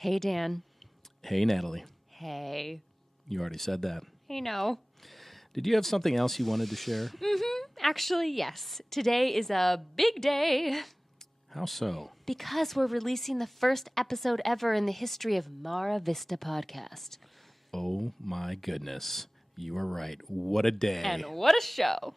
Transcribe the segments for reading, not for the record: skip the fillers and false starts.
Hey, Dan. Hey, Natalie. Hey. You already said that. Hey, no. Did you have something else you wanted to share? Actually, yes. Today is a big day How so? because we're releasing the first episode ever in the history of MAR VISTA podcast. Oh, my goodness. You are right. What a day. And what a show.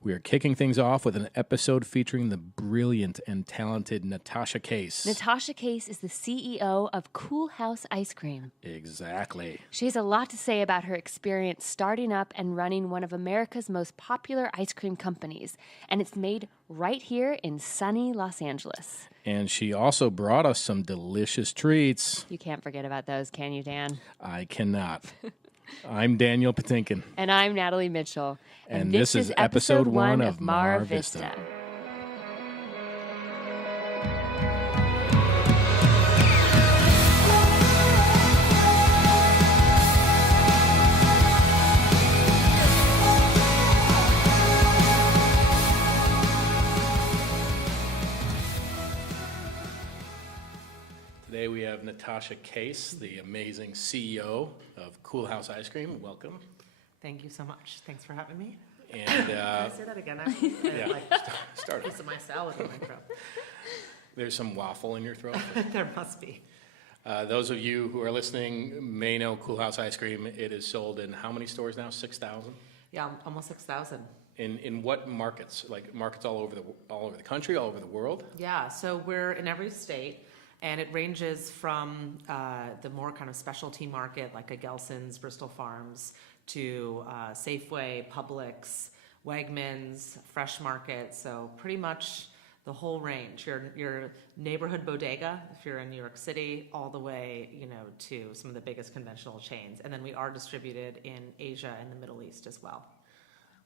We are kicking things off with an episode featuring the brilliant and talented Natasha Case. Natasha Case is the CEO of Coolhaus Ice Cream. Exactly. She has a lot to say about her experience starting up and running one of America's most popular ice cream companies, and it's made right here in sunny Los Angeles. And she also brought us some delicious treats. You can't forget about those, can you, Dan? I cannot. I'm Daniel Patinkin. And I'm Natalie Mitchell. And this is episode 1 of MAR VISTA. Today we have Natasha Case, the amazing CEO of Coolhaus Ice Cream. Welcome. Thank you so much. Thanks for having me. And Can I say that again? I yeah, like start piece of my salad in my throat. There's some waffle in your throat. There must be. Those of you who are listening may know Coolhaus Ice Cream. It is sold in how many stores now? 6,000? Yeah, almost 6,000. In what markets? Like markets all over the country, all over the world? Yeah, so we're in every state, and it ranges from the more kind of specialty market, like a Gelson's, Bristol Farms, to Safeway, Publix, Wegmans, Fresh Market. So pretty much the whole range. Your neighborhood bodega, if you're in New York City, all the way, to some of the biggest conventional chains. And then we are distributed in Asia and the Middle East as well.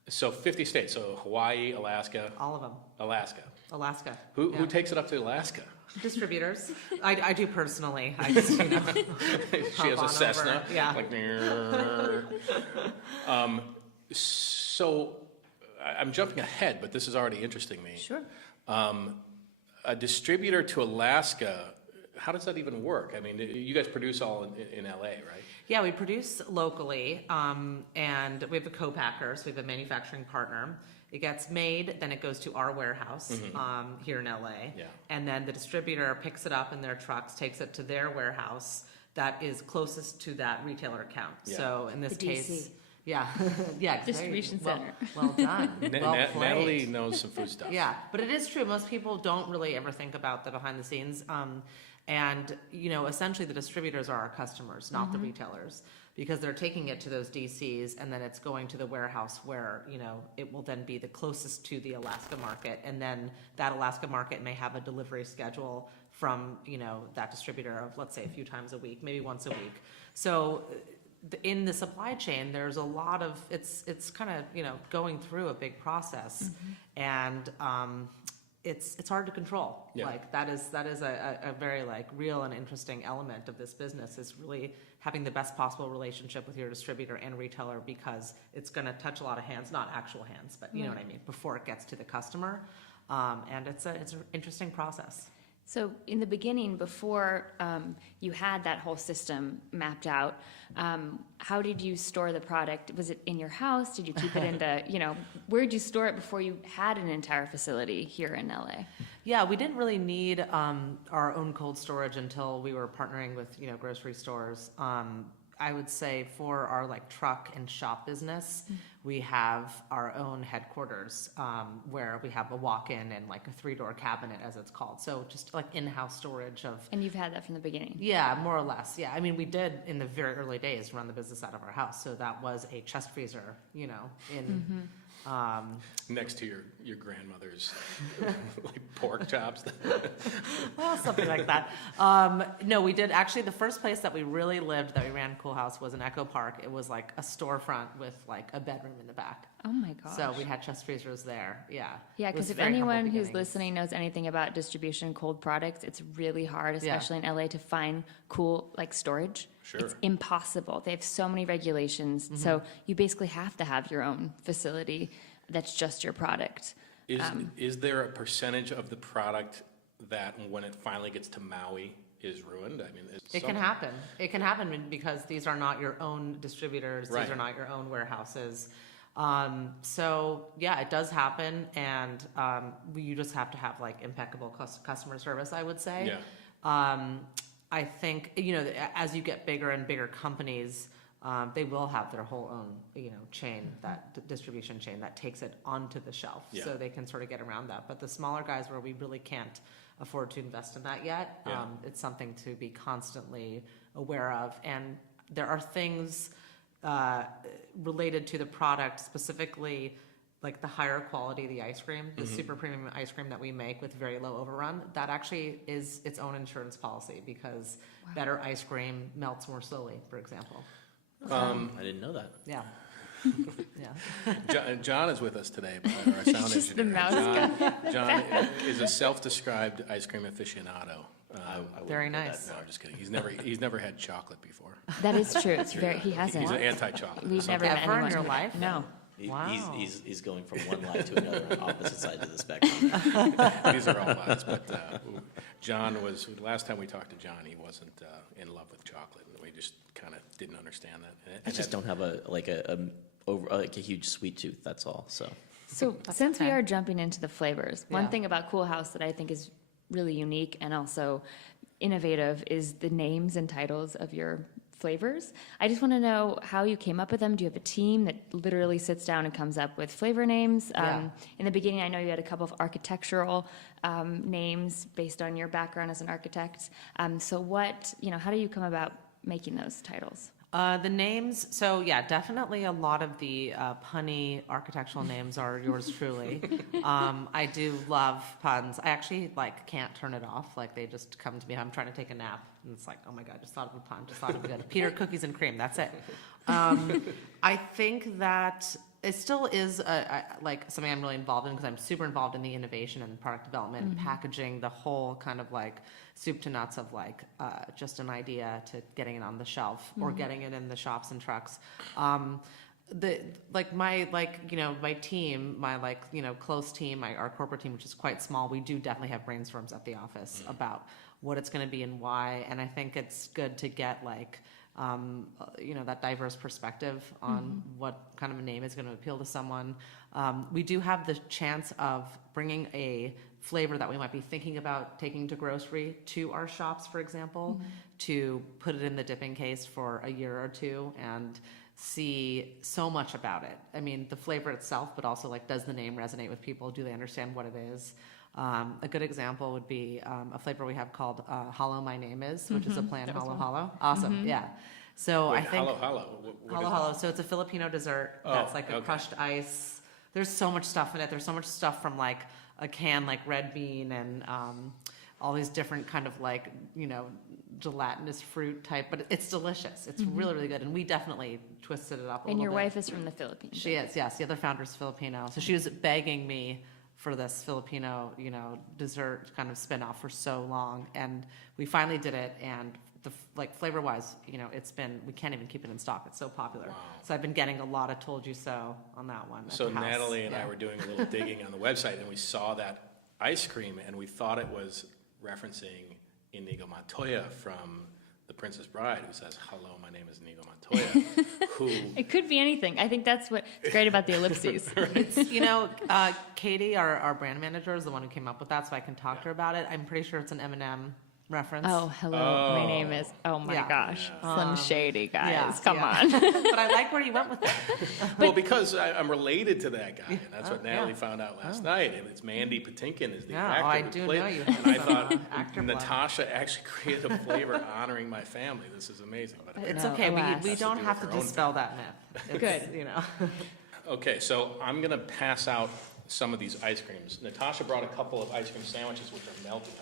So 50 states. So Hawaii, Alaska. All of them. Alaska. Yeah. Who takes it up to Alaska? Distributors. I do personally. I just, She has a Cessna. Over. Yeah. Like, so I'm jumping ahead, but this is already interesting me. Sure. A distributor to Alaska, how does that even work? I mean, you guys produce all in LA, right? Yeah, we produce locally, and we have a co-packer, so we have a manufacturing partner. It gets made, then it goes to our warehouse here in LA, Yeah. and then the distributor picks it up in their trucks, takes it to their warehouse that is closest to that retailer account. Yeah. So in this The case, DC. yeah, yeah, Distribution center. Well done. Well played. Natalie knows some food stuff. Yeah, but it is true. Most people don't really ever think about the behind the scenes. And, essentially the distributors are our customers, not the retailers, because they're taking it to those DCs and then it's going to the warehouse where, it will then be the closest to the Alaska market. And then that Alaska market may have a delivery schedule from, that distributor of, let's say, a few times a week, maybe once a week. So in the supply chain, there's a lot of, it's kind of, going through a big process. And, it's hard to control. Yeah. Like that is a very real and interesting element of this business is really having the best possible relationship with your distributor and retailer because it's going to touch a lot of hands, not actual hands, but you know what I mean, before it gets to the customer. And it's an interesting process. So in the beginning, before you had that whole system mapped out, how did you store the product? Was it in your house? Did you keep it in the, where did you store it before you had an entire facility here in LA? Yeah, we didn't really need our own cold storage until we were partnering with, grocery stores. I would say for our truck and shop business, we have our own headquarters where we have a walk-in and a 3-door cabinet as it's called. So just in-house storage of. And you've had that from the beginning? Yeah, more or less. Yeah, I mean, we did in the very early days run the business out of our house. So that was a chest freezer, in. Next to your grandmother's pork chops. Well, something like that. No, we did. Actually, the first place that we really lived that we ran Coolhaus was in Echo Park. It was like a storefront with a bedroom in the back. Oh my gosh. So we had chest freezers there. Yeah. Yeah, because if anyone who's listening knows anything about distribution cold products, it's really hard, especially in LA, to find cool storage. Sure. It's impossible. They have so many regulations. So you basically have to have your own facility that's just your product. Is there a percentage of the product that when it finally gets to Maui is ruined? I mean, It can happen. It can happen because these are not your own distributors. Right. These are not your own warehouses. So yeah, it does happen, and you just have to have like impeccable customer service, I would say. Yeah. I think, you know, as you get bigger and bigger companies, they will have their whole own, you know, chain, that distribution chain that takes it onto the shelf. Yeah. So they can sort of get around that. But the smaller guys where we really can't afford to invest in that yet, Yeah. it's something to be constantly aware of. And there are things related to the product, specifically like the higher quality, the ice cream, the super premium ice cream that we make with very low overrun, that actually is its own insurance policy, because better ice cream melts more slowly, for example. I didn't know that. Yeah. Yeah. John is with us today, our sound Just the engineer. mouse John is a self-described ice cream aficionado. I wouldn't Very know nice. that. No, I'm just kidding. He's never had chocolate before. That is true. It's very, he hasn't. He's an anti-chocolate. We've never met Ever in anyone. your life? No. Wow. He's going from one lie to another on opposite sides of the spectrum. These are all lies, but John was, last time we talked to John, he wasn't in love with chocolate, and we just kind of didn't understand that. I just don't have a huge sweet tooth, that's all, so. So since we okay. are jumping into the flavors, one Yeah. thing about Coolhaus that I think is really unique and also innovative is the names and titles of your flavors. I just want to know how you came up with them. Do you have a team that literally sits down and comes up with flavor names? Yeah. In the beginning, I know you had a couple of architectural names based on your background as an architect. So what, how do you come about making those titles? The names, so yeah, definitely a lot of the punny architectural names are yours truly. I do love puns. I actually can't turn it off. They just come to me. I'm trying to take a nap, and it's like, oh my god, just thought of a pun. Just thought of a good Peter Cookies and Cream. That's it. I think that it still is something I'm really involved in, because I'm super involved in the innovation and product development and packaging, the whole kind of soup to nuts of just an idea to getting it on the shelf or getting it in the shops and trucks. My team, my close team, our corporate team, which is quite small, we do definitely have brainstorms at the office about what it's going to be and why. And I think it's good to get that diverse perspective on what kind of a name is going to appeal to someone. We do have the chance of bringing a flavor that we might be thinking about taking to grocery to our shops, for example, to put it in the dipping case for a year or two and see so much about it. I mean, the flavor itself, but also does the name resonate with people? Do they understand what it is? A good example would be a flavor we have called Hollow My Name Is, which is a plant hollow hollow. Awesome, yeah. So Wait, I think hollow. What is hollow. So it's a Filipino dessert that's a okay. crushed ice. There's so much stuff in it. There's so much stuff from a can red bean and all these different kind of gelatinous fruit type, but it's delicious. It's really, really good. And we definitely twisted it up a And little your bit. wife is from the Philippines. She is, yes. The other founder is Filipino. So she was begging me for this Filipino, dessert kind of spin-off for so long. And we finally did it. And the flavor-wise, we can't even keep it in stock. It's so popular. Wow. So I've been getting a lot of told you so on that one. at So the house. Natalie and I Yeah. were doing a little digging on the website, and we saw that ice cream, and we thought it was referencing Inigo Montoya from The Princess Bride, who says, "Hello, my name is Inigo Montoya," who It could be anything. I think that's what's great about the ellipses. It's, Katie, our brand manager, is the one who came up with that, so I can talk to her about it. I'm pretty sure it's an M&M reference. Oh, hello. My name is. Oh my Yeah. gosh, Slim Shady guys. yeah, Come yeah. on. But I like where you went with it. well, because I'm related to that guy, and that's what Oh, Natalie yeah. found out last night. And it's Mandy Patinkin is the Yeah, actor I who do played. know you And have I some, thought actor blood. Natasha actually created a flavor honoring my family. This is amazing. But It's No, okay. alas. We Has to don't do have with to her own dispel that myth. It's, Good. okay, so I'm gonna pass out some of these ice creams. Natasha brought a couple of ice cream sandwiches, which are melted.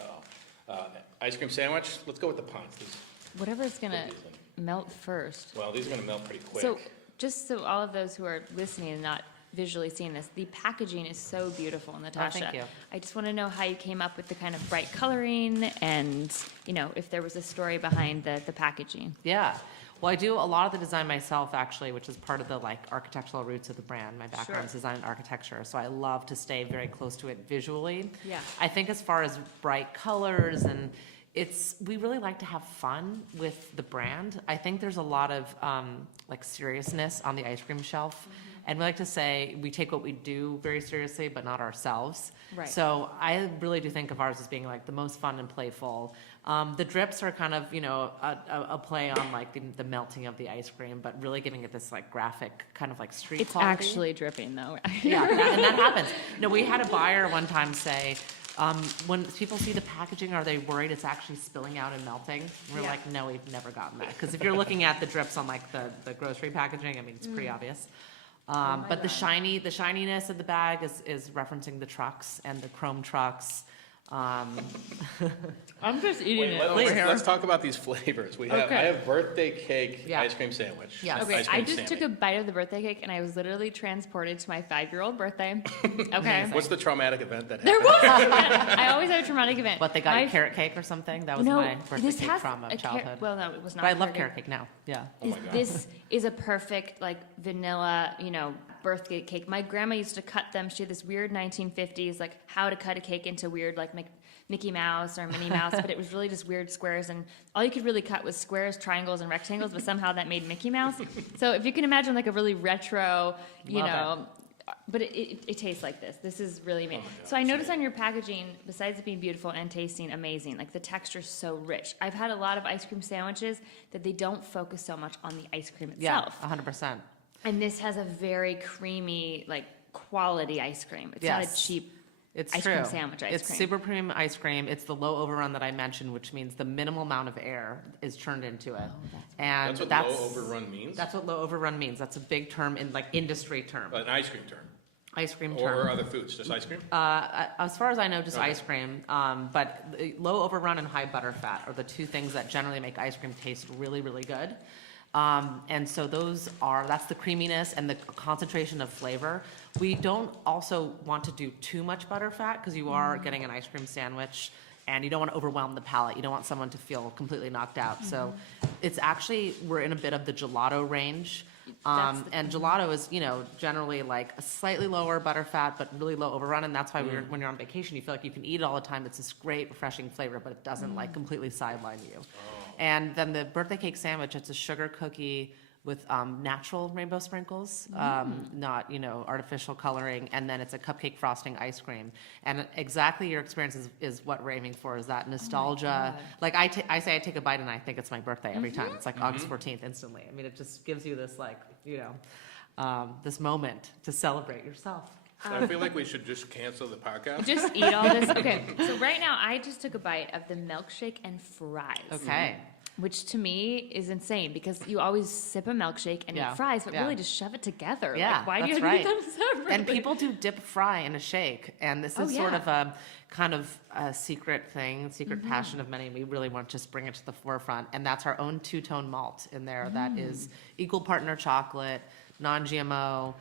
Ice cream sandwich. Let's go with the puns. Whatever's gonna Cookies melt first. Well, these are gonna melt pretty quick. So, just so all of those who are listening and not visually seeing this, the packaging is so beautiful, Natasha. thank you. I just want to know how you came up with the kind of bright coloring and, if there was a story behind the packaging. Yeah. Well, I do a lot of the design myself, actually, which is part of the architectural roots of the brand. My background is design and architecture, so I love to stay very close to it visually. Yeah. I think as far as bright colors and we really like to have fun with the brand. I think there's a lot of like seriousness on the ice cream shelf. And we like to say we take what we do very seriously, but not ourselves. Right. So I really do think of ours as being like the most fun and playful. The drips are kind of, a play on like the melting of the ice cream, but really giving it this like graphic kind of like street It's quality. actually dripping though. Yeah, and that happens. We had a buyer one time say, when people see the packaging, are they worried it's actually spilling out and melting? We're Yeah. like, no, we've never gotten that. Because if you're looking at the drips on like the grocery packaging, I mean, it's pretty obvious. But the shininess of the bag is referencing the trucks and the chrome trucks. I'm just eating Wait, let's talk about these flavors. I have birthday cake Yeah. ice cream sandwich. Yes. Okay, Ice cream I just took a Sammy. bite of the birthday cake and I was literally transported to my 5-year-old birthday. Okay. What's the traumatic event that There happened? was. I always have a traumatic event. But they got you My- carrot cake or something? That was No, my birthday this cake has from a childhood. well, no, it was not. But I love birthday- carrot cake now. Yeah. Oh my God. This is a perfect like vanilla, birthday cake. My grandma used to cut them. She had this weird 1950s like how to cut a cake into weird like Mickey Mouse or Minnie Mouse, but it was really just weird squares, and all you could really cut was squares, triangles, and rectangles. But somehow that made Mickey Mouse. So if you can imagine like a really retro, Love but it tastes like this. This is really amazing. Oh my God, So I noticed Sammy. on your packaging, besides it being beautiful and tasting amazing, like the texture's so rich. I've had a lot of ice cream sandwiches that they don't focus so much on the ice cream Yeah, itself. 100%. And this has a very creamy, like quality ice cream. It's not a Yes. cheap It's ice true. cream sandwich ice It's cream. super premium ice cream. It's the low overrun that I mentioned, which means the minimal amount of air is churned into it. And That's what low overrun means? That's what low overrun means. That's a big term in like industry term, An ice cream term? ice cream Or term. other foods, just ice cream? As far as I know, just Okay. ice cream. But the low overrun and high butter fat are the two things that generally make ice cream taste really, really good. And so that's the creaminess and the concentration of flavor. We don't also want to do too much butter fat because you are getting an ice cream sandwich and you don't want to overwhelm the palate. You don't want someone to feel completely knocked out. So it's actually, we're in a bit of the gelato range. That's the- And gelato is, generally like a slightly lower butter fat, but really low overrun. And that's why when you're on vacation, you feel like you can eat it all the time. It's this great, refreshing flavor, but it doesn't like completely sideline you. And then the birthday cake sandwich, it's a sugar cookie with natural rainbow sprinkles, not, artificial coloring. And then it's a cupcake frosting ice cream. And exactly your experience is what we're aiming for, is that nostalgia. Like I say I take a bite and I think it's my birthday every time. It's like August 14th instantly. I mean, it just gives you this like, this moment to celebrate yourself. So I feel like we should just cancel the podcast. Just eat all this. Okay, so right now I just took a bite of the milkshake and fries. Okay. Which to me is insane because you always sip a milkshake and Yeah, eat fries, but yeah. really just shove it together. Yeah, Like, why do you that's have right. to eat them separately? And people do dip fry in a shake, and this is sort yeah. of a kind of a secret thing, secret passion of many. We really want to just bring it to the forefront, and that's our own two-tone malt in there. That is equal partner chocolate, non-GMO,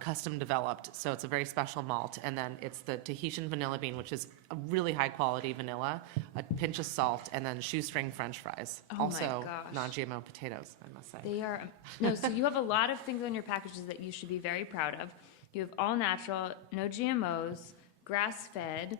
custom developed. So it's a very special malt, and then it's the Tahitian vanilla bean, which is a really high quality vanilla, a pinch of salt, and then shoestring French fries. Oh my Also gosh. non-GMO potatoes, I must say. They are no. So you have a lot of things on your packages that you should be very proud of. You have all natural, no GMOs, grass fed.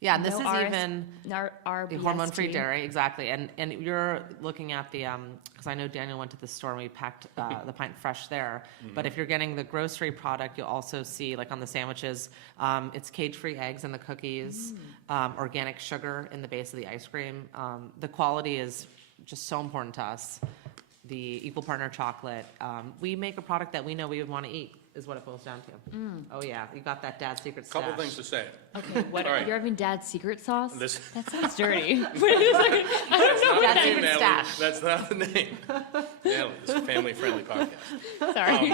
Yeah, and this no is RS even RBST. the hormone-free dairy, exactly. And you're looking at the, because I know Daniel went to the store and we packed the pint fresh there. But if you're getting the grocery product, you'll also see, like on the sandwiches, it's cage-free eggs in the cookies, organic sugar in the base of the ice cream. The quality is just so important to us. The equal partner chocolate. We make a product that we know we would want to eat, is what it boils down to. Oh yeah, you got that dad's secret stash. Couple things to say. Okay, what? All right. You're having dad's secret sauce? This- That sounds dirty. That's not Dad's the name, secret Natalie. stash. That's not the name. Natalie, this is a family-friendly podcast. Sorry.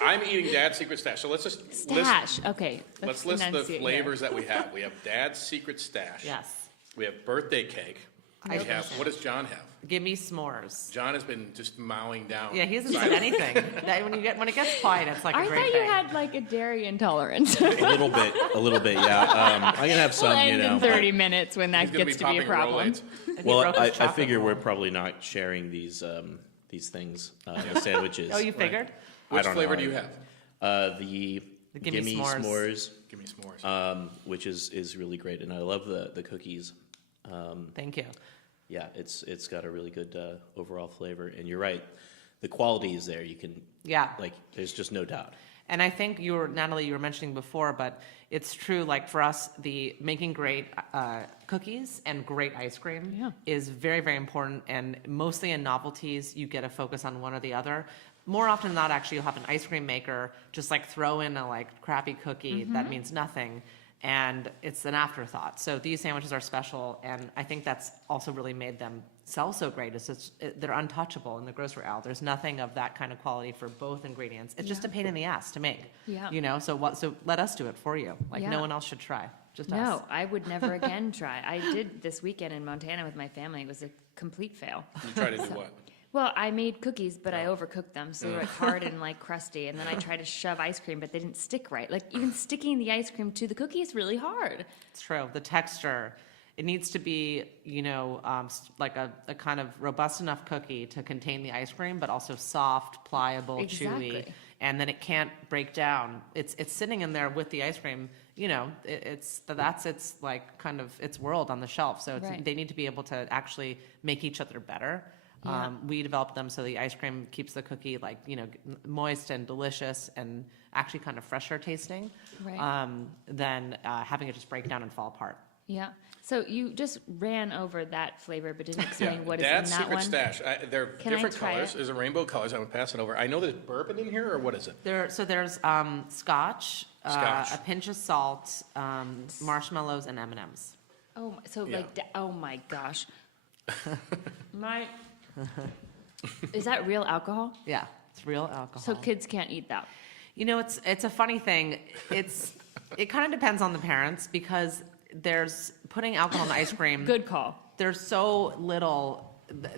I'm eating Dad's secret stash. So let's just list, Stash. Okay. let's list the enunciate here. flavors that we have. We have Dad's secret stash. Yes. We have birthday cake. We Nope. have, what does John have? Give me s'mores. John has been just mowing down. Yeah, he hasn't said anything. That when it gets quiet, it's like I a great thought you thing. had like a dairy intolerance. A little bit, yeah. I'm gonna have some, We'll end in 30 minutes when that He's gonna gets be to be a popping problem. Rolaids. And he Well, broke his I chocolate figure we're bowl. probably not sharing these things, the sandwiches. Oh, you figured? Which don't flavor know. do you have? The The Gimme Gimme S'mores. S'mores, Give me s'mores. which is really great, and I love the cookies. Thank you. Yeah, it's got a really good overall flavor, and you're right, the quality is there. You can there's just no doubt. And I think Natalie, you were mentioning before, but it's true, like for us, the making great cookies and great ice cream is very, very important. And mostly in novelties, you get a focus on one or the other. More often than not, actually, you'll have an ice cream maker just like throw in a like crappy cookie that means nothing. And it's an afterthought. So these sandwiches are special, and I think that's also really made them sell so great. They're untouchable in the grocery aisle. There's nothing of that kind of quality for both ingredients. It's just a pain in the ass to make. Yeah. You know, so let us do it for you. Like Yeah. no one else should try. Just us. No, I would never again try. I did this weekend in Montana with my family. It was a complete fail. You try to do what? Well, I made cookies, but I overcooked them, so they were like hard and like crusty. And then I tried to shove ice cream, but they didn't stick right. Like even sticking the ice cream to the cookie is really hard. It's true. The texture, it needs to be, like a kind of robust enough cookie to contain the ice cream, but also soft, pliable, chewy. Exactly. And then it can't break down. It's sitting in there with the ice cream. That's its like kind of its world on the shelf. So Right. they need to be able to actually make each other better. Yeah. We developed them so the ice cream keeps the cookie like moist and delicious and actually kind of fresher tasting Right. than having it just break down and fall apart. Yeah. So you just ran over that flavor, but didn't explain what is Dad's in that Secret one. Stash. They're Can I different try colors. it? There's a rainbow colors. I'm gonna pass it over. I know there's bourbon in here, or what is it? There's scotch, Scotch. a pinch of salt, marshmallows, and M&Ms. Oh, so Yeah. oh my gosh. Is that real alcohol? Yeah, it's real alcohol. So kids can't eat that. It's a funny thing. It kind of depends on the parents because there's putting alcohol in the ice cream. Good call. There's so little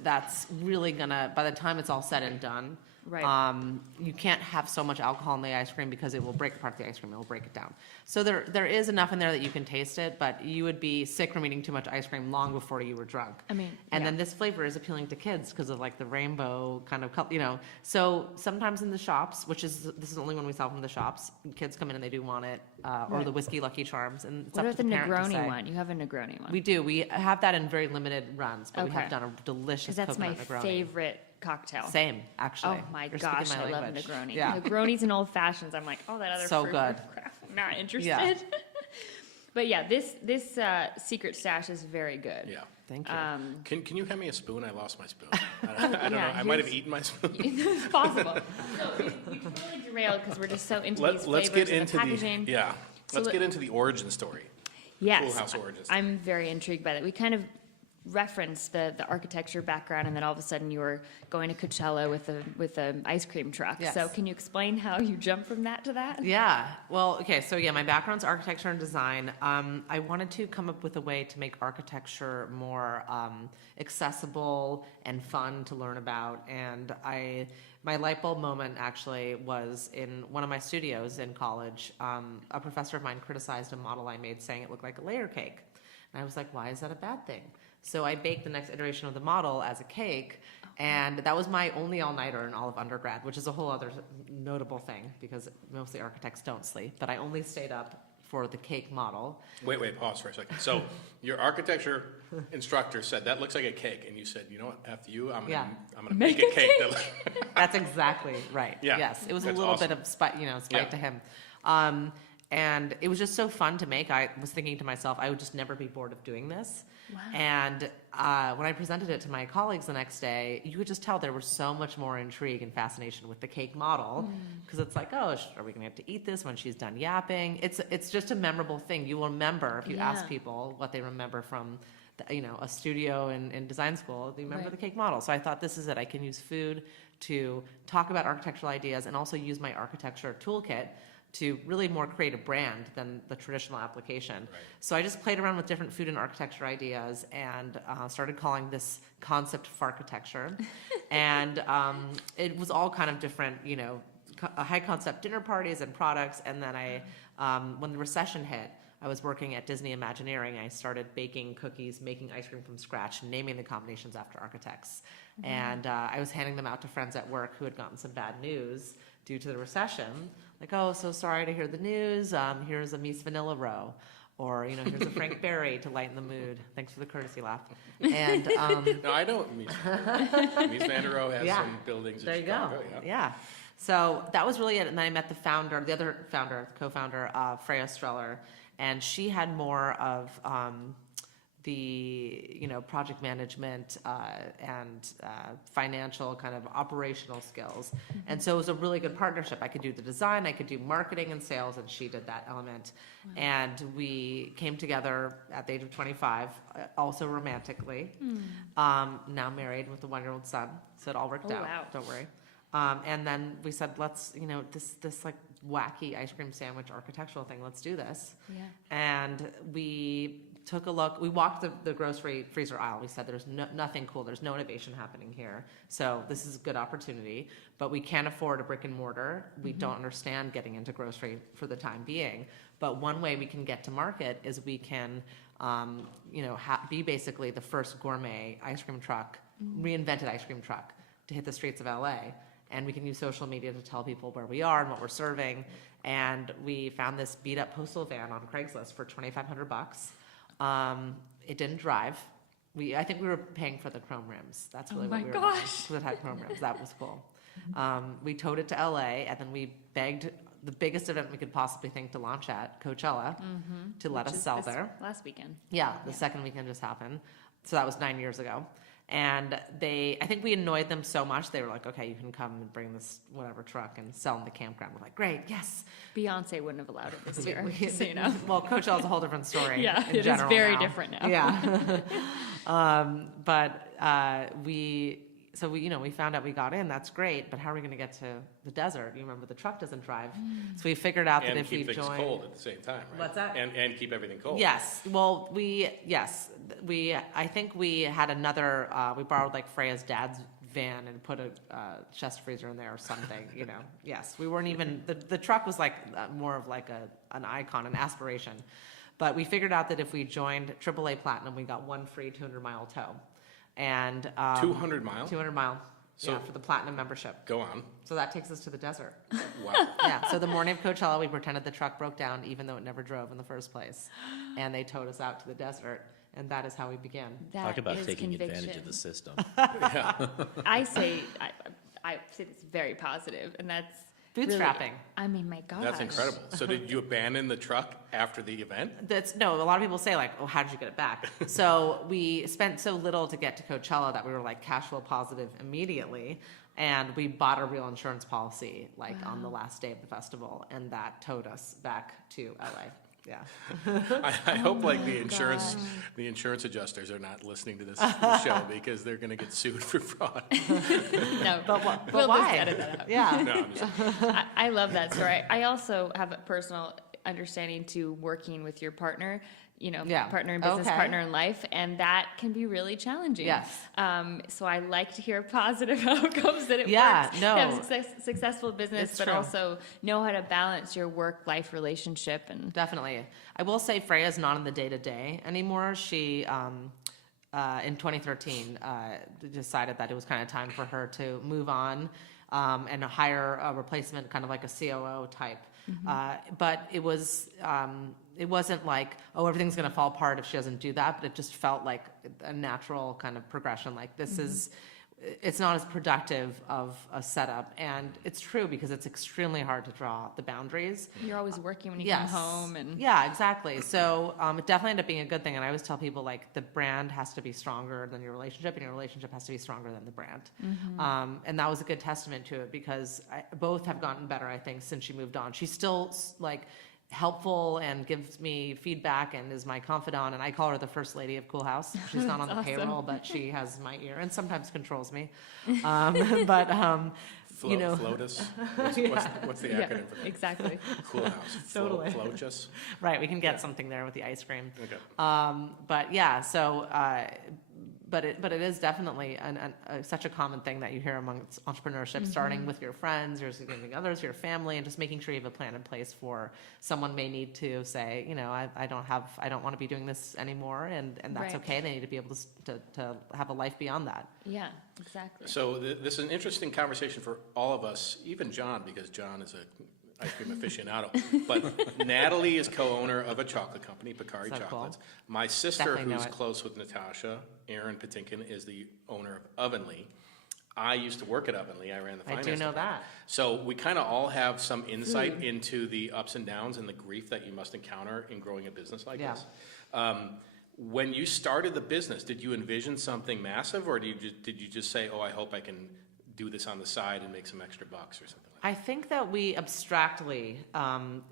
that's really gonna, by the time it's all said and done, Right. you can't have so much alcohol in the ice cream because it will break apart the ice cream. It will break it down. So there is enough in there that you can taste it, but you would be sick from eating too much ice cream long before you were drunk. I mean, And yeah. then this flavor is appealing to kids because of like the rainbow kind of color, So sometimes in the shops, this is the only one we sell from the shops, kids come in and they do want it, or Right. the whiskey Lucky Charms, and it's What up about to the the parent to Negroni say. one? You have a Negroni one. We do. We have that in very limited runs, but we Okay. have done a delicious Because that's my coconut Negroni. favorite cocktail. Same, actually. Oh my You're gosh, speaking my I love language. Negroni. Yeah. Negronis and old fashions. I'm like, oh, that other So fruit good. crap. I'm not interested. Yeah. But yeah, this secret stash is very good. Yeah. Thank you. Can you hand me a spoon? I lost my spoon. I don't know. Yeah, I might have here's- eaten my spoon. It's possible. So we totally derailed because we're just so into these Let's flavors get and into the packaging. let's let- get into the origin story. Yes, Coolhaus origins. I'm very intrigued by that. We kind of referenced the architecture background, and then all of a sudden you were going to Coachella with a ice cream truck. Yes. So can you explain how you jumped from that to that? Yeah. Well, okay. So my background's architecture and design. I wanted to come up with a way to make architecture more accessible and fun to learn about. And my light bulb moment actually was in one of my studios in college. A professor of mine criticized a model I made saying it looked like a layer cake. And I was like, why is that a bad thing? So I baked the next iteration of the model as a cake, and that was my only all-nighter in all of undergrad, which is a whole other notable thing because mostly architects don't sleep, but I only stayed up for the cake model. Wait, pause for a second. So your architecture instructor said, that looks like a cake. And you said, you know what, after you, I'm Yeah. gonna make a cake. That's exactly right. Yeah, Yes, it was a that's little awesome. bit of spite Yeah. to him. And it was just so fun to make. I was thinking to myself, I would just never be bored of doing this. Wow. And when I presented it to my colleagues the next day, you could just tell there was so much more intrigue and fascination with the cake model because it's like, oh, are we going to have to eat this when she's done yapping? It's just a memorable thing. You will remember if you ask Yeah. people what they remember from a studio in design school, they remember Right. the cake model. So I thought this is it. I can use food to talk about architectural ideas and also use my architecture toolkit to really more create a brand than the traditional application. Right. So I just played around with different food and architecture ideas and started calling this concept farchitecture. And it was all kind of different, high concept dinner parties and products. And then when the recession hit, I was working at Disney Imagineering. I started baking cookies, making ice cream from scratch, and naming the combinations after architects. And I was handing them out to friends at work who had gotten some bad news due to the recession. Like, oh, so sorry to hear the news. Here's a Mies Vanilla row. Or, here's a Frank Berry to lighten the mood. Thanks for the courtesy laugh. And No, I know Mies van der Rohe has some buildings in Chicago. There you go. Yeah. So that was really it. And then I met the co-founder, Freya Streller, and she had more of the project management and financial kind of operational skills. And so it was a really good partnership. I could do the design, I could do marketing and sales, and she did that element. And we came together at the age of 25, also romantically. Now married with a 1-year-old son, so it all worked out. Wow. Don't worry. And then we said, let's, this like wacky ice cream sandwich architectural thing, let's do this. Yeah. And we took a look, we walked the grocery freezer aisle. We said, there's nothing cool, there's no innovation happening here. So this is a good opportunity, but we can't afford a brick and mortar. We don't understand getting into grocery for the time being. But one way we can get to market is we can, be basically the first gourmet ice cream truck, reinvented ice cream truck to hit the streets of LA. And we can use social media to tell people where we are and what we're serving. And we found this beat up postal van on Craigslist for $2,500. It didn't drive. I think we were paying for the chrome rims. That's really what we were doing. Because it had chrome rims. That was cool. We towed it to LA, and then we begged the biggest event we could possibly think to launch at, Coachella, to let us sell there. Last weekend. Yeah, the second weekend just happened. So that was 9 years ago. And I think we annoyed them so much, they were like, okay, you can come and bring this whatever truck and sell in the campground. We're like, great, yes. Beyonce wouldn't have allowed it this year, just so you know. Well, Coachella's a whole different story. Yeah, in it general is very now. different now. Yeah. We found out we got in, that's great, but how are we going to get to the desert? You remember the truck doesn't drive. So we figured out that And if we keep things joined. cold at the same time, right? What's that? And keep everything cold. Yes. Well, I think we had another, we borrowed like Freya's dad's van and put a chest freezer in there or something, Yes, we weren't even, the truck was like more of like an icon, an aspiration. But we figured out that if we joined AAA Platinum, we got one free 200-mile tow. And 200 miles? 200 mile. So- For the Platinum membership. Go on. So that takes us to the desert. Wow. Yeah, so the morning of Coachella, we pretended the truck broke down, even though it never drove in the first place. And they towed us out to the desert, and that is how we began. Talk about is taking conviction. advantage of the system. I say it's very positive, and that's Bootstrapping. Really, I mean, my gosh. That's incredible. So did you abandon the truck after the event? No, a lot of people say like, oh, how did you get it back? So we spent so little to get to Coachella that we were like cash flow positive immediately. And we bought a real insurance policy like on the last day of the festival, and that towed us back to LA. Yeah. I hope like the insurance adjusters are not listening to this show because they're going to get sued for fraud. No, But we'll why? just edit that out. Yeah. No, I'm just, I love that story. I also have a personal understanding to working with your partner, partner in business, partner in life, and that can be really challenging. Yes. So I like to hear positive outcomes that it works. No. To have successful business, It's but true. also know how to balance your work-life relationship. And Definitely. I will say Freya's not in the day-to-day anymore. She, in 2013, decided that it was kind of time for her to move on and hire a replacement, kind of like a COO type. But it wasn't like, oh, everything's going to fall apart if she doesn't do that, but it just felt like a natural kind of progression. Like it's not as productive of a setup. And it's true because it's extremely hard to draw the boundaries. you're always working when you come home. And Yeah, exactly. So it definitely ended up being a good thing. And I always tell people like the brand has to be stronger than your relationship, and your relationship has to be stronger than the brand. And that was a good testament to it because both have gotten better, I think, since she moved on. She's still like helpful and gives me feedback and is my confidant, and I call her the first lady of Coolhaus. She's not on the payroll, but she has my ear and sometimes controls me. FLOTUS? What's the acronym for that? Exactly. Coolhaus. Totally. FLOTUS? Right, we can get something there with the ice cream. Okay. But yeah, so but it is definitely such a common thing that you hear amongst entrepreneurship, starting with your friends, your significant others, your family, and just making sure you have a plan in place for someone may need to say, I don't want to be doing this anymore, and that's Right. okay. They need to be able to have a life beyond that. Yeah, exactly. So this is an interesting conversation for all of us, even John, because John is ice cream aficionado. But Natalie is co-owner of a chocolate company, Pacari So cool. Chocolates. My sister, Definitely know who's it. close with Natasha, Erin Patinkin, is the owner of Ovenly. I used to work at Ovenly. I ran the I finance do know department. that. So we kind of all have some insight into the ups and downs and the grief that you must encounter in growing a business like Yeah. this. When you started the business, did you envision something massive, or did you just say, "Oh, I hope I can do this on the side and make some extra bucks," or something like I think that we abstractly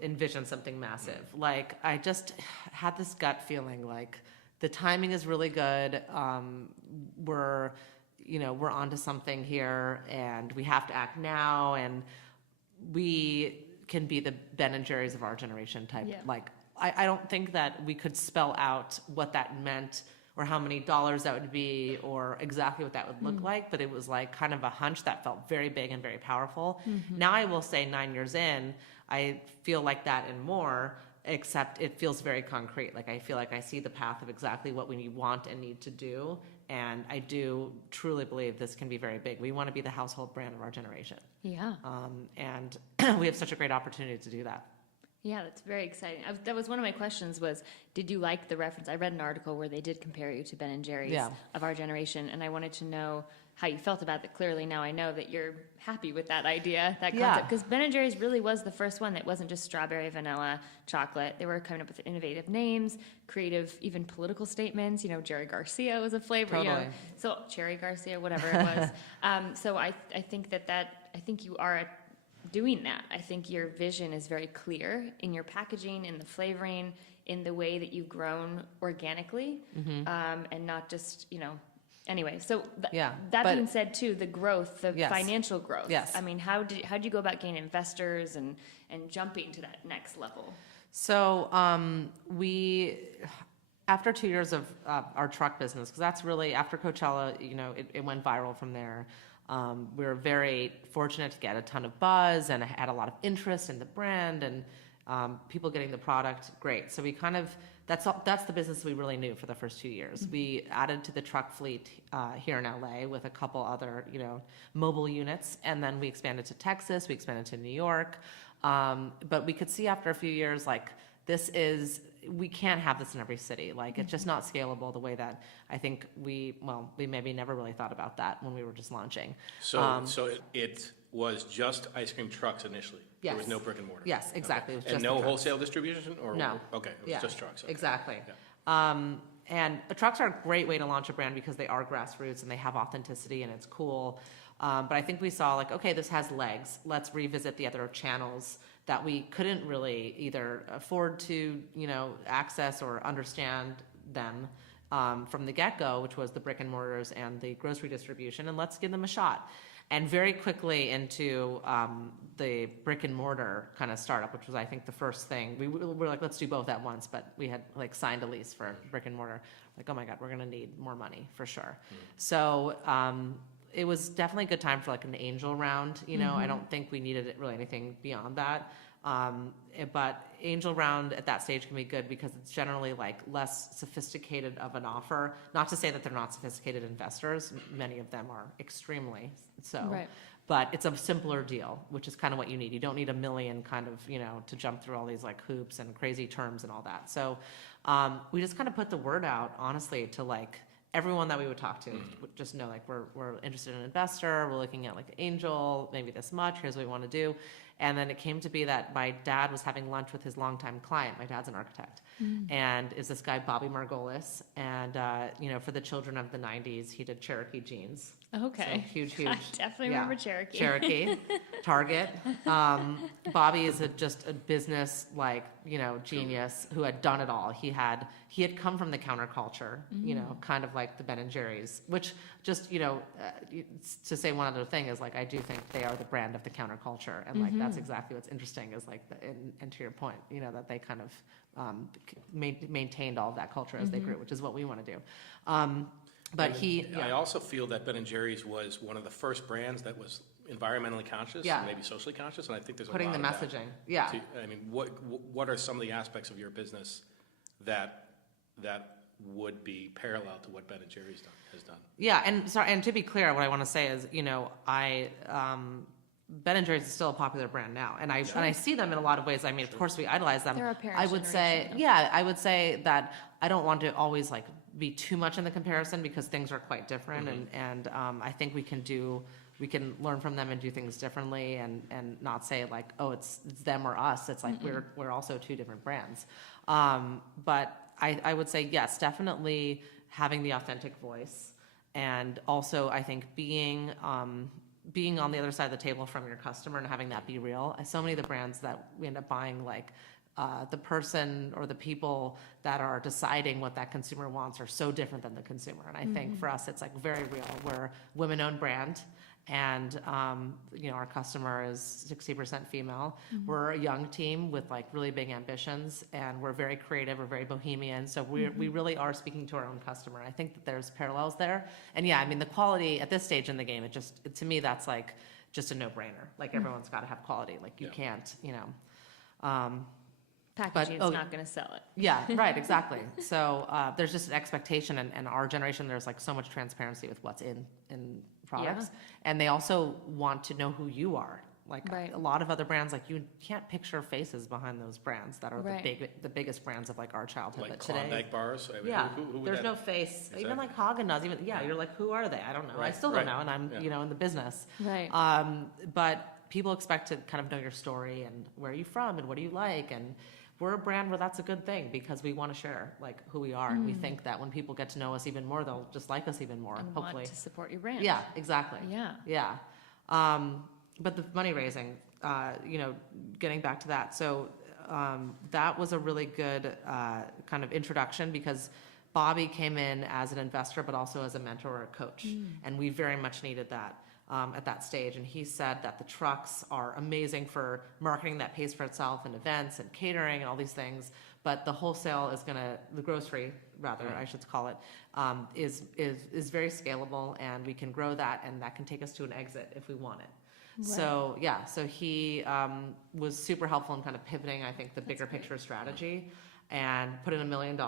envisioned something massive. Like, I just had this gut feeling like the timing is really good. We're onto something here, and we have to act now, and we can be the Ben and Jerry's of our generation type. Yeah. Like, I don't think that we could spell out what that meant or how many dollars that would be or exactly what that would look like, but it was like kind of a hunch that felt very big and very powerful. Now I will say 9 years in, I feel like that and more, except it feels very concrete. Like, I feel like I see the path of exactly what we want and need to do, and I do truly believe this can be very big. We want to be the household brand of our generation. Yeah. And we have such a great opportunity to do that. Yeah, that's very exciting. That was one of my questions was, did you like the reference? I read an article where they did compare you to Ben and Jerry's Yeah. of our generation, and I wanted to know how you felt about that. Clearly now I know that you're happy with that idea, that Yeah. concept, because Ben and Jerry's really was the first one that wasn't just strawberry, vanilla, chocolate. They were coming up with innovative names, creative, even political statements. Jerry Garcia was a flavor. Totally. So Cherry Garcia, whatever it was. So I think I think you are doing that. I think your vision is very clear in your packaging, in the flavoring, in the way that you've grown organically, and not just, anyway. So Yeah, that but- being said too, the growth, the Yes. financial growth. Yes. I mean, how did you go about gaining investors and jumping to that next level? So we, after 2 years of our truck business, because that's really, after Coachella, it went viral from there. We were very fortunate to get a ton of buzz and had a lot of interest in the brand and people getting the product. Great. So we kind of, that's the business we really knew for the first 2 years. We added to the truck fleet here in LA with a couple other, mobile units. And then we expanded to Texas, we expanded to New York. But we could see after a few years, like, we can't have this in every city. Like, it's just not scalable the way that I think we maybe never really thought about that when we were just launching. So it was just ice cream trucks initially? Yes. There was no brick and mortar? Yes, exactly. It was And just no the trucks. wholesale distribution? Or No. Okay, it was just trucks. Okay. Exactly. Yeah. And trucks are a great way to launch a brand because they are grassroots and they have authenticity and it's cool. But I think we saw, like, okay, this has legs. Let's revisit the other channels that we couldn't really either afford to, access or understand them from the get-go, which was the brick and mortars and the grocery distribution, and let's give them a shot. And very quickly into the brick and mortar kind of startup, which was, I think, the first thing. We were like, let's do both at once, but we had like signed a lease for brick and mortar. Like, oh my God, we're gonna need more money for sure. So it was definitely a good time for like an angel round. I don't think we needed really anything beyond that. But angel round at that stage can be good because it's generally like less sophisticated of an offer. Not to say that they're not sophisticated investors. Many of them are extremely so. Right. But it's a simpler deal, which is kind of what you need. You don't need a million kind of, to jump through all these like hoops and crazy terms and all that. So we just kind of put the word out, honestly, to like everyone that we would talk to would just know, like, we're interested in an investor, we're looking at like angel, maybe this much, here's what we want to do. And then it came to be that my dad was having lunch with his longtime client. My dad's an architect. And is this guy, Bobby Margolis. And, for the children of the 90s, he did Cherokee jeans. Okay. So huge. I definitely remember Cherokee. Cherokee, Target. Bobby is just a business, genius who had done it all. He had come from the counterculture, kind of like the Ben and Jerry's, which just, to say one other thing is, like, I do think they are the brand of the counterculture. And like, that's exactly what's interesting is like, and to your point, that they kind of maintained all of that culture as they grew, which is what we want to do. But I also feel that Ben & Jerry's was one of the first brands that was environmentally conscious Yeah. and maybe socially conscious, and I think there's putting a the lot of messaging, that. I mean, what are some of the aspects of your business that would be parallel to what Ben & Jerry's has done? Yeah, and to be clear, what I want to say is, Ben & Jerry's is still a popular brand now, and I see them in a lot of ways. I mean, of course, we idolize them. They're a parent I would say, generation, I would say that I don't want to always like be too much in the comparison because things are quite different, and I think we can learn from them and do things differently, and not say like, oh, it's them or us. It's like we're also two different brands. But I would say yes, definitely having the authentic voice, and also I think being on the other side of the table from your customer and having that be real. So many of the brands that we end up buying, like the person or the people that are deciding what that consumer wants are so different than the consumer. And I think for us, it's like very real. We're a women-owned brand, and our customer is 60% female. We're a young team with like really big ambitions, and we're very creative. We're very bohemian. So we really are speaking to our own customer. I think that there's parallels there. And yeah, I mean, the quality at this stage in the game, to me, that's like just a no-brainer. Like everyone's got to have quality. Like you can't, Packaging is not going to sell it. Yeah, right, exactly. So there's just an expectation, and our generation, there's like so much transparency with what's in products, and they also want to know who you are. Like a lot of other brands, like you can't picture faces behind those brands that are the biggest brands of like our childhood. Like but today, Klondike bars? I mean, yeah, who would there's that- no face. Exactly. Even like Haagen-Dazs, you're like, who are they? I don't know. I Right, still don't right. know, and I'm in the business. Right. But people expect to kind of know your story and where are you from and what do you like, and we're a brand where that's a good thing because we want to share like who we are, and we think that when people get to know us even more, they'll just like us even more. And hopefully, want to support your brand. yeah, exactly. Yeah. But the money raising, getting back to that, so that was a really good kind of introduction because Bobby came in as an investor, but also as a mentor or a coach, and we very much needed that. At that stage, and he said that the trucks are amazing for marketing that pays for itself and events and catering and all these things, but the wholesale is the grocery rather, I should call it, is very scalable, and we can grow that, and that can take us to an exit if we want it. Right. So he was super helpful in kind of pivoting, I think, the bigger picture strategy, and put in $1 million,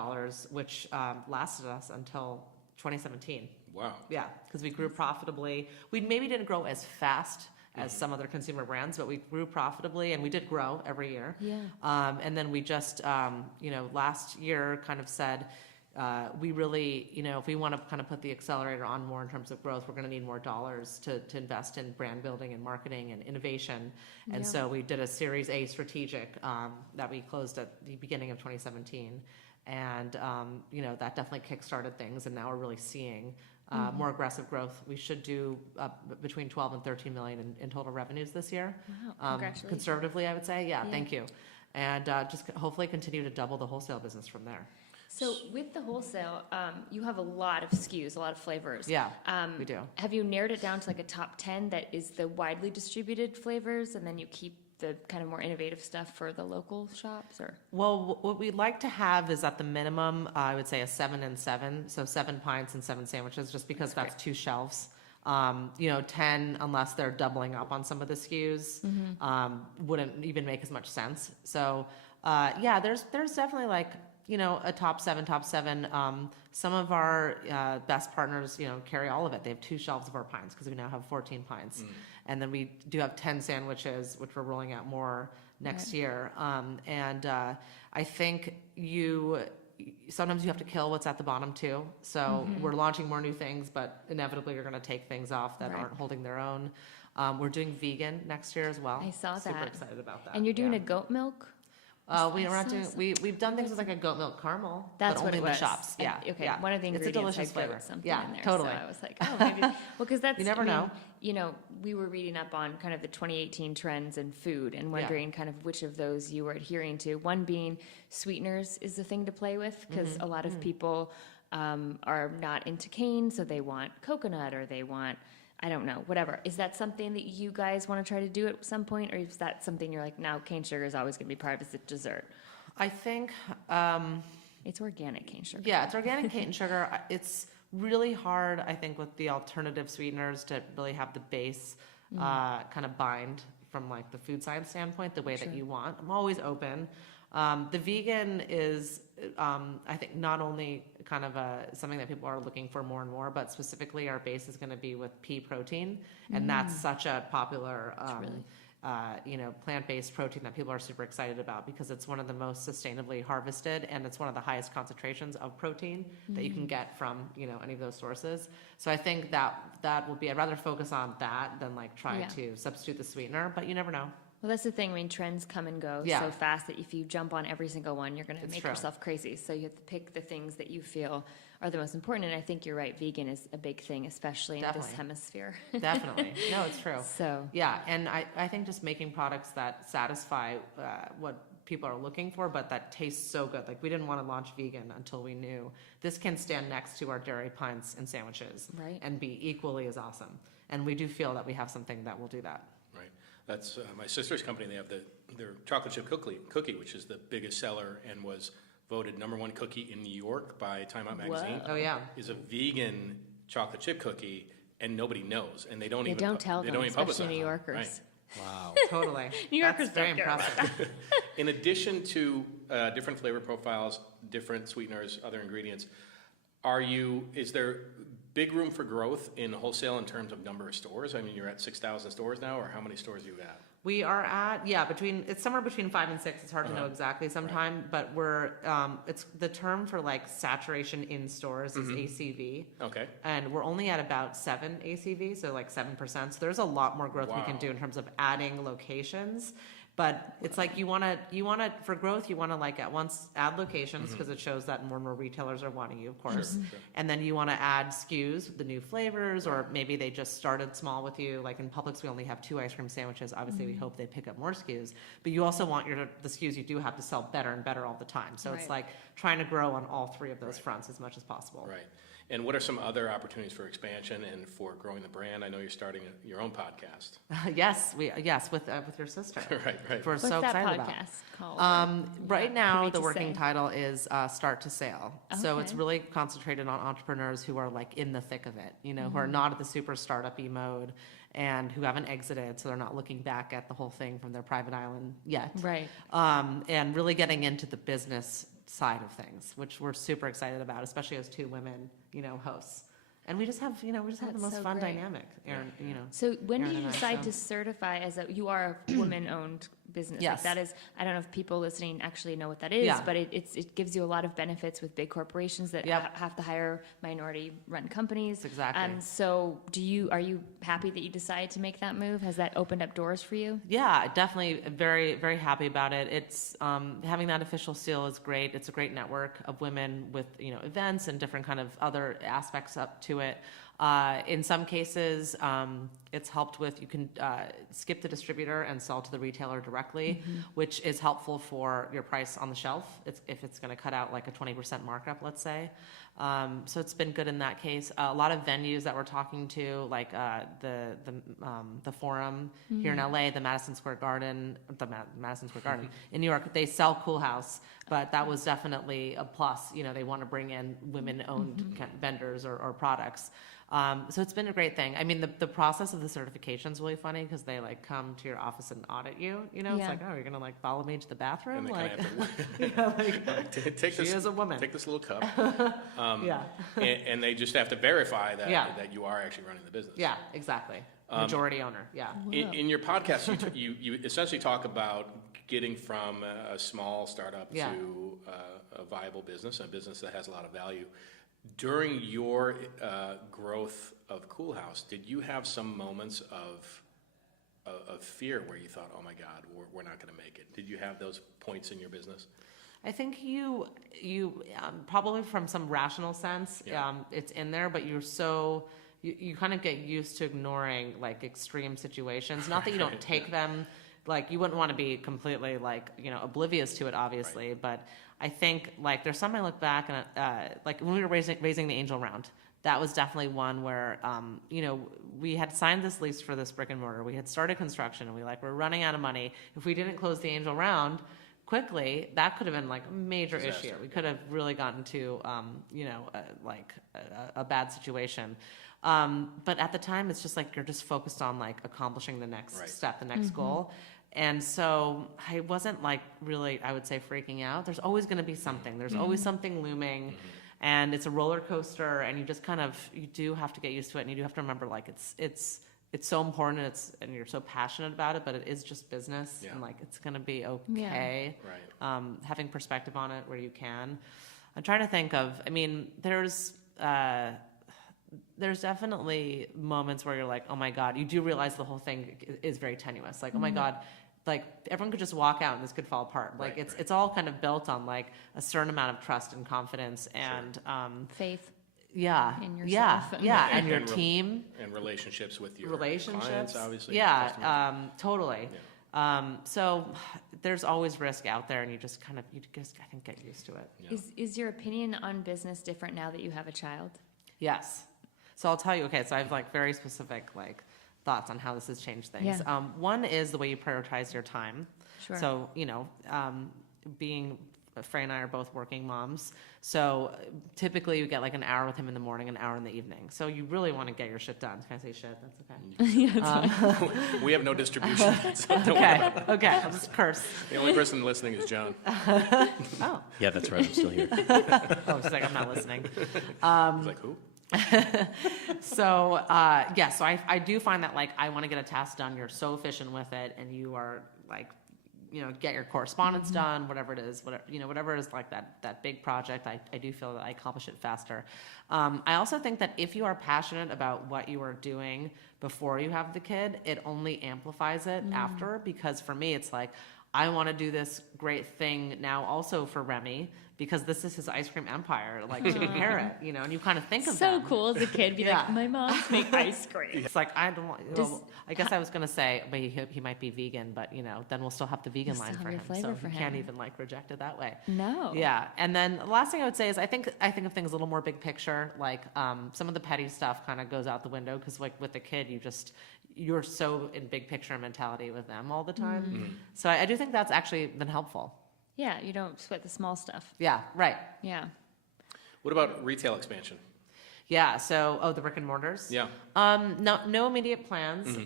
which lasted us until 2017. Wow. Yeah, because we grew profitably. We maybe didn't grow as fast as some other consumer brands, but we grew profitably, and we did grow every year. Yeah. And then we just, last year kind of said, we really, if we want to kind of put the accelerator on more in terms of growth, we're going to need more dollars to invest in brand building and marketing and innovation. And so we did a Series A strategic that we closed at the beginning of 2017. And, that definitely kickstarted things, and now we're really seeing more aggressive growth. We should do between 12 and 13 million in total revenues this year. Wow, congratulations. Conservatively, I would say. Yeah, thank you. And just hopefully continue to double the wholesale business from there. So with the wholesale, you have a lot of SKUs, a lot of flavors. Yeah, we do. Have you narrowed it down to like a top 10 that is the widely distributed flavors, and then you keep the kind of more innovative stuff for the local shops, or? Well, what we'd like to have is at the minimum, I would say a 7 and 7, so 7 pints and 7 sandwiches, just because that's 2 shelves. 10, unless they're doubling up on some of the SKUs, wouldn't even make as much sense. So, there's definitely like, a top 7. Some of our best partners, carry all of it. They have 2 shelves of our pints because we now have 14 pints. And then we do have 10 sandwiches, which we're rolling out more next year. I think sometimes you have to kill what's at the bottom too. So we're launching more new things, but inevitably you're going to take things off that aren't holding their own. We're doing vegan next year as well. I saw that. Super excited about that. And you're doing a goat milk? We've done things with like a goat milk caramel, That's but what only it in was. the shops. Yeah, Okay. yeah. One of the It's a ingredients delicious had goat flavor. something Yeah, in there. totally. So I was like, oh, maybe. Well, because that's, You never know. We were reading up on kind of the 2018 trends in food and wondering kind of which of those you were adhering to. One being sweeteners is the thing to play with, because a lot of people are not into cane, so they want coconut, or they want, I don't know, whatever. Is that something that you guys want to try to do at some point, or is that something you're like, no, cane sugar is always going to be part of the dessert? I think It's organic cane sugar. Yeah, it's organic cane sugar. It's really hard, I think, with the alternative sweeteners to really have the base kind of bind from like the food science standpoint the way that you want. I'm always open. The vegan is, I think, not only kind of something that people are looking for more and more, but specifically our base is going to be with pea protein, and that's such a popular, plant-based protein that people are super excited about because it's one of the most sustainably harvested, and it's one of the highest concentrations of protein that you can get from any of those sources. So I think that will be. I'd rather focus on that than like try to substitute the sweetener, but you never know. Well, that's the thing. I mean, trends come and go so fast that if you jump on every single one, you're going to make yourself crazy. So you have to pick the things that you feel are the most important. And I think you're right. Vegan is a big thing, especially in this hemisphere. Definitely. No, it's true. So yeah, and I think just making products that satisfy what people are looking for, but that tastes so good. Like we didn't want to launch vegan until we knew this can stand next to our dairy pints and sandwiches, and be equally as awesome. And we do feel that we have something that will do that. That's my sister's company. They have their chocolate chip cookie, which is the biggest seller and was voted #1 cookie in New York by Time Out magazine. Oh yeah, is a vegan chocolate chip cookie, and nobody knows, and they don't they even don't tell them, especially New Yorkers. Right. Wow. Totally. New Yorkers That's very don't care about impressive. In addition to different flavor profiles, different sweeteners, other ingredients, is there big room for growth in wholesale in terms of number of stores? I mean, you're at 6,000 stores now, or how many stores are you at? We are at, it's somewhere between 5 and 6. It's hard to know exactly sometime, but we're, it's the term for like saturation in stores is ACV. Okay. And we're only at about 7 ACV, so like 7%. So there's a lot more growth we can do in terms of adding locations. But it's like you want to for growth, you want to like at once add locations because it shows that more and more retailers are wanting you, of course. Sure. And then you want to add SKUs, the new flavors, or maybe they just started small with you. Like in Publix, we only have 2 ice cream sandwiches. Obviously, we hope they pick up more SKUs. But you also want the SKUs you do have to sell better and better all the time. So it's like trying to grow on all 3 of those fronts as much as possible. Right. And what are some other opportunities for expansion and for growing the brand? I know you're starting your own podcast. Yes, with your sister. Right. We're What's so that excited podcast called? Right now, Free the to working say. title is Start to Sale. So it's Okay. really concentrated on entrepreneurs who are like in the thick of it, who are not at the super startup-y mode and who haven't exited, so they're not looking back at the whole thing from their private island yet. Right. And really getting into the business side of things, which we're super excited about, especially as 2 women, hosts. And we just have, the That's most so fun great. dynamic, Erin, So when Erin did you and I, decide so. to certify as you are a woman-owned business? Yes. Like that is, I don't know if people listening actually know what that is, Yeah. but it gives you a lot of benefits with big corporations that have to hire minority-run companies. Exactly. So are you happy that you decided to make that move? Has that opened up doors for you? Yeah, definitely very, very happy about it. It's having that official seal is great. It's a great network of women with events and different kind of other aspects up to it. In some cases, it's helped with you can skip the distributor and sell to the retailer directly, which is helpful for your price on the shelf. If it's going to cut out like a 20% markup, let's say. So it's been good in that case. A lot of venues that we're talking to, like the Forum here in LA, the Madison Square Garden, in New York, they sell Coolhaus, but that was definitely a plus. They want to bring in women-owned vendors or products. So it's been a great thing. I mean, the process of the certification is really funny because they like come to your office and audit you. It's like, oh, you're gonna like follow me to the bathroom, And they like, kind of have to take she this. is a woman. Take this little cup. Yeah. and they just have to verify that Yeah. that you are actually running the business. Yeah, exactly. Majority owner. Yeah. In your podcast, you essentially talk about getting from a small startup Yeah. to a viable business, a business that has a lot of value. During your growth of Coolhaus, did you have some moments of fear where you thought, "Oh my God, we're not going to make it"? Did you have those points in your business? I think you probably from some rational sense, it's in there, but you kind of get used to ignoring like extreme situations. Not that you don't take them, like you wouldn't want to be completely like oblivious to it, obviously, but I think like there's some I look back and like when we were raising the angel round, that was definitely one where we had signed this lease for this brick and mortar. We had started construction and we're running out of money. If we didn't close the angel round quickly, that could have been like a major Disaster. issue. We could have really gotten to a bad situation. But at the time, it's just like you're just focused on like accomplishing the next Right. step, the next goal. And so I wasn't like really, I would say, freaking out. There's always going to be something. There's always something looming, and it's a roller coaster, and you just kind of, you do have to get used to it, and you do have to remember, like, it's so important, and you're so passionate about it, but it is just business, and like, it's going to be okay. Right. Having perspective on it where you can. I'm trying to think of, I mean, there's definitely moments where you're like, oh my God, you do realize the whole thing is very tenuous. Like, oh my God, like everyone could just walk out and this could fall apart. Like it's all kind of built on like a certain amount of trust and confidence and Faith. Yeah. In yourself. Yeah. And your team. And relationships with your clients, obviously. Yeah, customers. totally. Yeah. So there's always risk out there, and you just, I think, get used to it. Yeah. Is your opinion on business different now that you have a child? Yes. So I'll tell you, okay, so I have like very specific like thoughts on how this has changed things. Yeah. One is the way you prioritize your time. Sure. So, being Frey and I are both working moms. So typically you get like an hour with him in the morning, an hour in the evening. So you really want to get your shit done. Can I say shit? That's okay. Yeah, it's fine. We have no distribution, so don't worry about it. Okay, I'll just curse. The only person listening is John. Oh, Yeah, that's right. I'm still here. she's like, I'm not listening. He's like, who? So, so I do find that, like, I want to get a task done. You're so efficient with it, and you are, like, get your correspondence done, whatever it is, whatever it is, like that big project, I do feel that I accomplish it faster. I also think that if you are passionate about what you are doing before you have the kid, it only amplifies it after, because for me, it's like, I want to do this great thing now also for Remy, because this is his ice cream empire, like, to inherit, and you kind of think of So them. cool as a kid, be like, my mom's make ice cream. It's like, I don't want, I guess I was going to say, but he might be vegan, but, then we'll still have the vegan line still for have your him. flavor So for you can't him. even, like, reject it that way. No. Yeah. And then the last thing I would say is I think of things a little more big picture. Like, some of the petty stuff kind of goes out the window, because, like, with the kid, you're so in big picture mentality with them all the time. So I do think that's actually been helpful. Yeah, you don't sweat the small stuff. Yeah, right. Yeah. What about retail expansion? Yeah, so, the brick and mortars? Yeah. No immediate plans.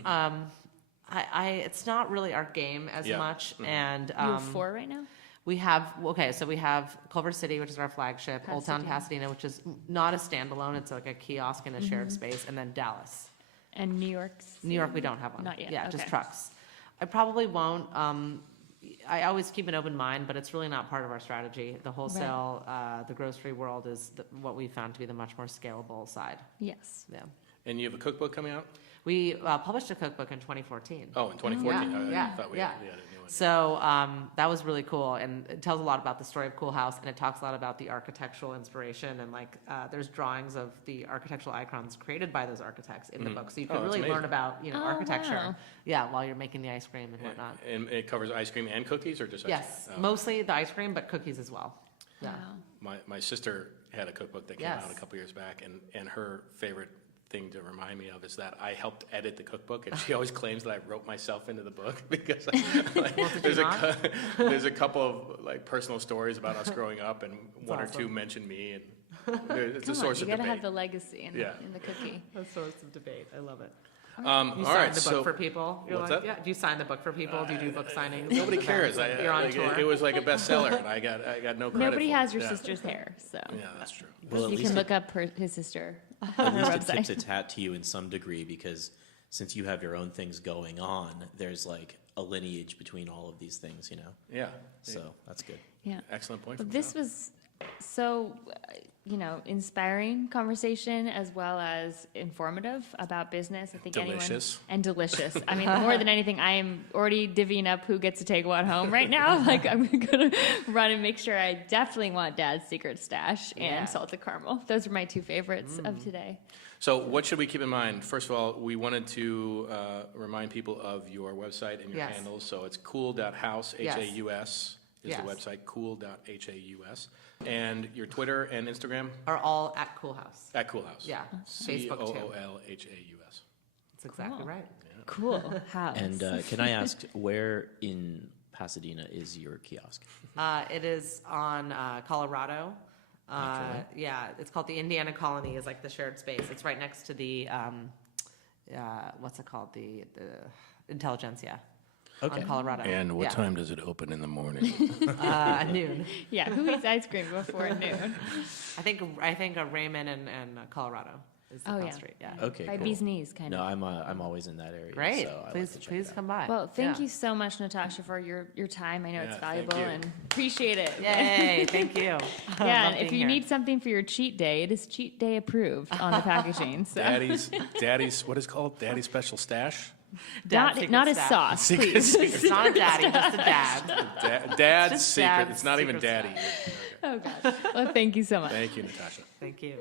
It's not really our game as much. And You have 4 right now? we have Culver City, which is our flagship, Old Town Pasadena, which is not a standalone, it's like a kiosk in a shared space, and then Dallas. And New York? New York, we don't have one. Not yet, Yeah, just okay. trucks. I probably won't. I always keep an open mind, but it's really not part of our strategy. The wholesale, the grocery world is what we found to be the much more scalable side. Yes. Yeah. And you have a cookbook coming out? We published a cookbook in 2014. Oh, in 2014? Yeah, I thought we yeah. had a new one. So that was really cool, and it tells a lot about the story of Coolhaus, and it talks a lot about the architectural inspiration, and like there's drawings of the architectural icons created by those architects in the book, so you can Oh, that's really learn amazing. about architecture. wow. Yeah, while you're making the ice cream and whatnot. And it covers ice cream and cookies, or just ice Yes, cream? Oh. mostly the ice cream, but cookies as well. Yeah. Wow. My sister had a cookbook that came out Yes. a couple years back, and her favorite thing to remind me of is that I helped edit the cookbook, and she always claims that I wrote myself into the book because there's a couple of like personal stories about us growing up, and one or two mention me, and it's a Come on, source you of gotta debate. have the legacy in the cookie. A source of debate. I love it. All You sign right, the book so for people? You're What's like, that? yeah. Do you sign the book for people? Do you do book signings? nobody Events? cares. You're on Like, tour. it was like a bestseller, and I got no credit. Nobody for has it. your Yeah. sister's hair, so Yeah, that's true. Well, at you least can look up his sister on at her least it website. tips its hat to you in some degree, because since you have your own things going on, there's like a lineage between all of these things, Yeah. So that's good. Yeah. Excellent point. Well, from this John. was so, inspiring conversation as well as informative about business. I think Delicious. and delicious. I mean, more than anything, I am already divvying up who gets to take what home right now. Like, I'm gonna run and make sure I definitely want Dad's secret stash and salted caramel. Those are my 2 favorites of today. So what should we keep in mind? First of all, we wanted to remind people of your website and your Yes. handles. So it's cool.house, Yes. H-A-U-S is Yes. the website, cool.haus. And your Twitter and Instagram? Are all at Coolhaus. At Coolhaus. Yeah. Facebook too. Coolhaus. That's exactly Cool. right. Cool house. And can I ask, where in Pasadena is your kiosk? It is on Colorado. Yeah, it's called the Indiana Colony. Is like the shared space. It's right next to the what's it called? The Intelligentsia. Okay. on Colorado. And what Yeah. time does it open in the morning? Noon. Yeah, who eats ice cream before noon? I think Raymond and Colorado is the Oh, cross yeah. street. Yeah. Okay. By cool. Bee's Knees, kind No, of. I'm always in that area. Great. So I like Please to check please it out. come by. Well, thank Yeah. you so much, Natasha, for your time. I know it's Yeah, thank valuable you. and appreciate it. Yay! Thank you. Yeah, and if you need something for your cheat day, it is cheat day approved on the packaging. So. Daddy's, what is it called? Daddy's Special Stash? Not a sauce, please. It's not a daddy, just a dad. Dad's Just secret. Dad's It's not even secret daddy. Oh, God. Well, thank you so much. Thank you, Natasha. Thank you.